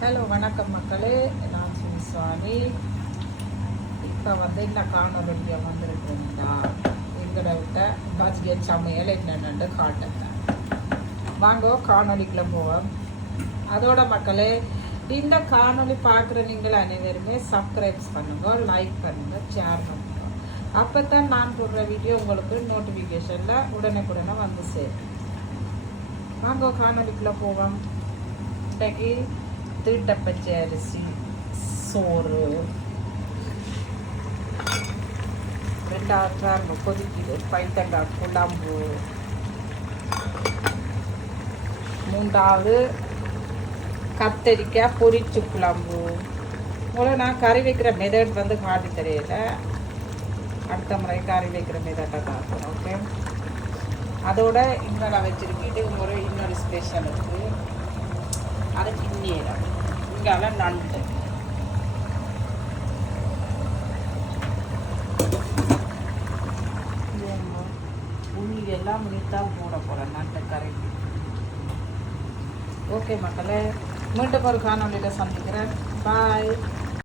Hello வணக்கம் மக்களே, நான் சுவாமி. இப்போ இந்த காணொலியை வந்திருக்கீங்களா? எங்களை விட்ட பஜ்ஜிய சமையல் என்னென்னு காட்டுங்க. வாங்க காணொலிக்குள்ள போவோம். அதோட மக்களே, இந்த காணொலி பார்க்குற நீங்கள் அனைவருமே சப்ஸ்கிரைப் பண்ணுங்க, லைக் பண்ணுங்க, ஷேர் பண்ணுங்க. அப்போ தான் நான் போடுற வீடியோ உங்களுக்கு நோட்டிஃபிகேஷனில் உடனுக்குடனே வந்து சேரும். வாங்க காணொலிக்குள்ள போவோம். இன்றைக்கு தீட்டப்பச்சை அரிசி சோறு 2 கொதிக்குது. பைத்தங்காய் குழம்பு 3 கத்தரிக்காய் பொரிச்சு குழம்பு. நான் கறி வைக்கிற மெதட் காட்டி தெரியல. அடுத்த முறை கறி வைக்கிற மெதட்டை காட்டுறேன். ஓகே, அதோட இங்கே வச்சிருக்கு. இது இன்னொரு ஸ்பெஷல் இருக்குது. அது கிண்ணியிடம் இங்கால நண்டு. உள்ளி எல்லாம் முடித்தான் போட போகிறேன் நண்டு கரைக்கு. ஓகே மக்களே, மீண்டும் ஒரு காணொலியில் சந்திக்கிறேன். பாய்.